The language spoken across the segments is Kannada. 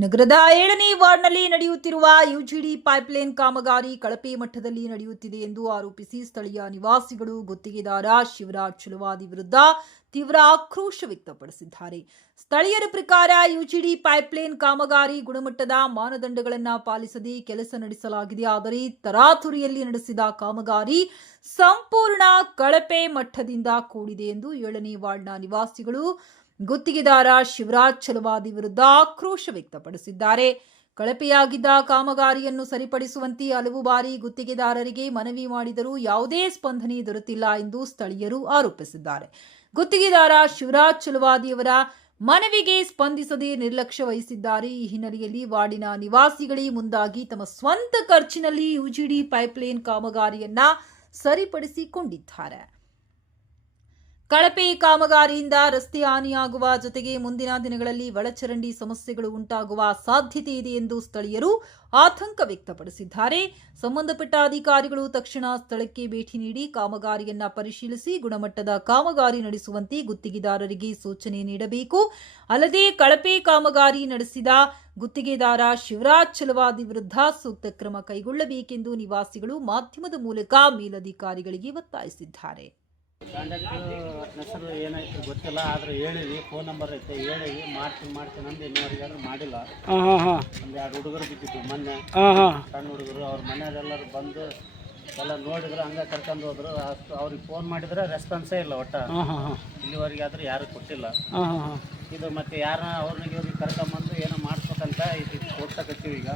ನಗರದ 7ನೇ ವಾರ್ಡ್ನಲ್ಲಿ ನಡೆಯುತ್ತಿರುವ ಯುಜಿಡಿ ಪೈಪ್ಲೈನ್ ಕಾಮಗಾರಿ ಕಳಪೆ ಮಟ್ಟದಲ್ಲಿ ನಡೆಯುತ್ತಿದೆ ಎಂದು ಆರೋಪಿಸಿ ಸ್ಥಳೀಯ ನಿವಾಸಿಗಳು ಗುತ್ತಿಗೆದಾರ ಶಿವರಾಜ್ ಚಲವಾದಿ ವಿರುದ್ಧ ತೀವ್ರ ಆಕ್ರೋಶ ವ್ಯಕ್ತಪಡಿಸಿದ್ದಾರೆ. ಸ್ಥಳೀಯರ ಪ್ರಕಾರ ಯುಜಿಡಿ ಪೈಪ್ಲೈನ್ ಕಾಮಗಾರಿ ಗುಣಮಟ್ಟದ ಮಾನದಂಡಗಳನ್ನು ಪಾಲಿಸದೆ ಕೆಲಸ ನಡೆಸಲಾಗಿದೆ. ಆದರೆ ತರಾತುರಿಯಲ್ಲಿ ನಡೆಸಿದ ಕಾಮಗಾರಿ ಸಂಪೂರ್ಣ ಕಳಪೆ ಮಟ್ಟದಿಂದ ಕೂಡಿದೆ ಎಂದು 7ನೇ ವಾರ್ಡ್ನ ನಿವಾಸಿಗಳು ಗುತ್ತಿಗೆದಾರ ಶಿವರಾಜ್ ಚಲವಾದಿ ವಿರುದ್ಧ ಆಕ್ರೋಶ ವ್ಯಕ್ತಪಡಿಸಿದ್ದಾರೆ. ಕಳಪೆಯಾಗಿದ್ದ ಕಾಮಗಾರಿಯನ್ನು ಸರಿಪಡಿಸುವಂತೆ ಹಲವು ಬಾರಿ ಗುತ್ತಿಗೆದಾರರಿಗೆ ಮನವಿ ಮಾಡಿದರೂ ಯಾವುದೇ ಸ್ಪಂದನೆ ದೊರೆತಿಲ್ಲ ಎಂದು ಸ್ಥಳೀಯರು ಆರೋಪಿಸಿದ್ದಾರೆ. ಗುತ್ತಿಗೆದಾರ ಶಿವರಾಜ್ ಚಲವಾದಿಯವರ ಮನವಿಗೆ ಸ್ಪಂದಿಸದೆ ನಿರ್ಲಕ್ಷ್ಯ ವಹಿಸಿದ್ದಾರೆ. ಈ ಹಿನ್ನೆಲೆಯಲ್ಲಿ ವಾರ್ಡಿನ ನಿವಾಸಿಗಳೇ ಮುಂದಾಗಿ ತಮ್ಮ ಸ್ವಂತ ಖರ್ಚಿನಲ್ಲಿ ಯುಜಿಡಿ ಪೈಪ್ಲೈನ್ ಕಾಮಗಾರಿಯನ್ನ ಸರಿಪಡಿಸಿಕೊಂಡಿದ್ದಾರೆ. ಕಳಪೆ ಕಾಮಗಾರಿಯಿಂದ ರಸ್ತೆ ಹಾನಿಯಾಗುವ ಜೊತೆಗೆ ಮುಂದಿನ ದಿನಗಳಲ್ಲಿ ಒಳಚರಂಡಿ ಸಮಸ್ಯೆಗಳು ಉಂಟಾಗುವ ಸಾಧ್ಯತೆ ಇದೆ ಎಂದು ಸ್ಥಳೀಯರು ಆತಂಕ ವ್ಯಕ್ತಪಡಿಸಿದ್ದಾರೆ. ಸಂಬಂಧಪಟ್ಟ ಅಧಿಕಾರಿಗಳು ತಕ್ಷಣ ಸ್ಥಳಕ್ಕೆ ಭೇಟಿ ನೀಡಿ ಕಾಮಗಾರಿಯನ್ನ ಪರಿಶೀಲಿಸಿ ಗುಣಮಟ್ಟದ ಕಾಮಗಾರಿ ನಡೆಸುವಂತೆ ಗುತ್ತಿಗೆದಾರರಿಗೆ ಸೂಚನೆ ನೀಡಬೇಕು. ಅಲ್ಲದೆ ಕಳಪೆ ಕಾಮಗಾರಿ ನಡೆಸಿದ ಗುತ್ತಿಗೆದಾರ ಶಿವರಾಜ್ ಚಲವಾದಿ ವಿರುದ್ಧ ಸೂಕ್ತ ಕ್ರಮ ಕೈಗೊಳ್ಳಬೇಕೆಂದು ನಿವಾಸಿಗಳು ಮಾಧ್ಯಮದ ಮೂಲಕ ಮೇಲಧಿಕಾರಿಗಳಿಗೆ ಒತ್ತಾಯಿಸಿದ್ದಾರೆ. ಹೆಸರು ಏನಾಯ್ತು ಗೊತ್ತಿಲ್ಲ, ಆದ್ರೆ ಹೇಳಿವಿ, ಫೋನ್ ನಂಬರ್ ಐತೆ, ಹೇಳಿವಿ, ಮಾಡ್ತೀನಿ ಅಂದ್ರೆ ಇನ್ನೂವರೆಗಾದ್ರೂ ಮಾಡಿಲ್ಲ. ಒಂದು 2 ಹುಡುಗರು ಬಿದ್ದಿತ್ತು ಮೊನ್ನೆ, ಸಣ್ಣ ಹುಡುಗರು. ಅವ್ರ ಮನೆಯವರೆಲ್ಲರೂ ಬಂದು ಎಲ್ಲ ನೋಡಿದ್ರು, ಹಂಗೆ ಕರ್ಕೊಂಡು ಹೋದ್ರು. ಅಷ್ಟು ಅವ್ರಿಗೆ ಫೋನ್ ಮಾಡಿದ್ರೆ ರೆಸ್ಪಾನ್ಸೇ ಇಲ್ಲ. ಒಟ್ಟ ಇಲ್ಲಿವರೆಗೆ ಆದ್ರೆ ಯಾರು ಕೊಟ್ಟಿಲ್ಲ. ಇದು ಮತ್ತೆ ಯಾರ ಅವ್ರಿಗೆ ಇವ್ರಿಗೆ ಕರ್ಕೊಂಬಂದು ಏನೋ ಮಾಡಿಸ್ಬೇಕಂತ ಇದು ಕೊಡ್ತಕತ್ತೀವಿ ಈಗ.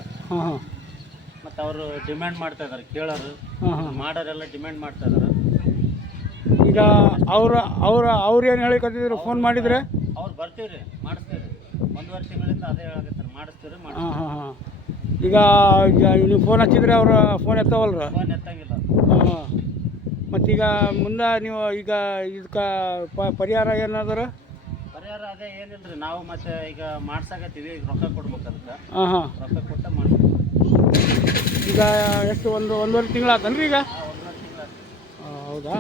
ಮತ್ತು ಅವರು ಡಿಮ್ಯಾಂಡ್ ಮಾಡ್ತಾ ಇದ್ದಾರೆ, ಕೇಳೋರು ಮಾಡೋರೆಲ್ಲ ಡಿಮ್ಯಾಂಡ್ ಮಾಡ್ತಾ ಇದ್ದಾರೆ. ಈಗ ಅವ್ರು ಏನು ಹೇಳಿಕತ್ತಿದ್ರು ಫೋನ್ ಮಾಡಿದ್ರೆ? ಅವ್ರು ಬರ್ತೀವಿ, ಮಾಡಿಸ್ತೀವಿ, 1.5 ತಿಂಗಳಿಂದ ಅದೇ ಹೇಳಕತ್ತಾರೆ, ಮಾಡಿಸ್ತೀವಿ. ಈಗ ನೀವು ಫೋನ್ ಹಚ್ಚಿದ್ರೆ ಅವ್ರ ಫೋನ್ ಎತ್ತವಲ್ರ? ಫೋನ್ ಎತ್ತಂಗಿಲ್ಲ. ಮತ್ತೀಗ ಮುಂದೆ ನೀವು ಈಗ ಇದಕ್ಕೆ ಪರಿಹಾರ ಏನಾದ್ರು? ಪರಿಹಾರ ಅದೇ ಏನಿಲ್ಲ ರೀ, ನಾವು ಮತ್ತೆ ಈಗ ಮಾಡ್ಸಾಕತ್ತೀವಿ, ಈಗ ರೊಕ್ಕ ಕೊಡ್ಬೇಕು. ಅದಕ್ಕೆ ರೊಕ್ಕ ಕೊಟ್ಟ ಮಾಡಿಸ್ತೀವಿ. ಈಗ ಎಷ್ಟು 1.5 ತಿಂಗಳು ಆತನ್ರಿ ಈಗ? 1.5 ತಿಂಗಳು. ಹೌದಾ?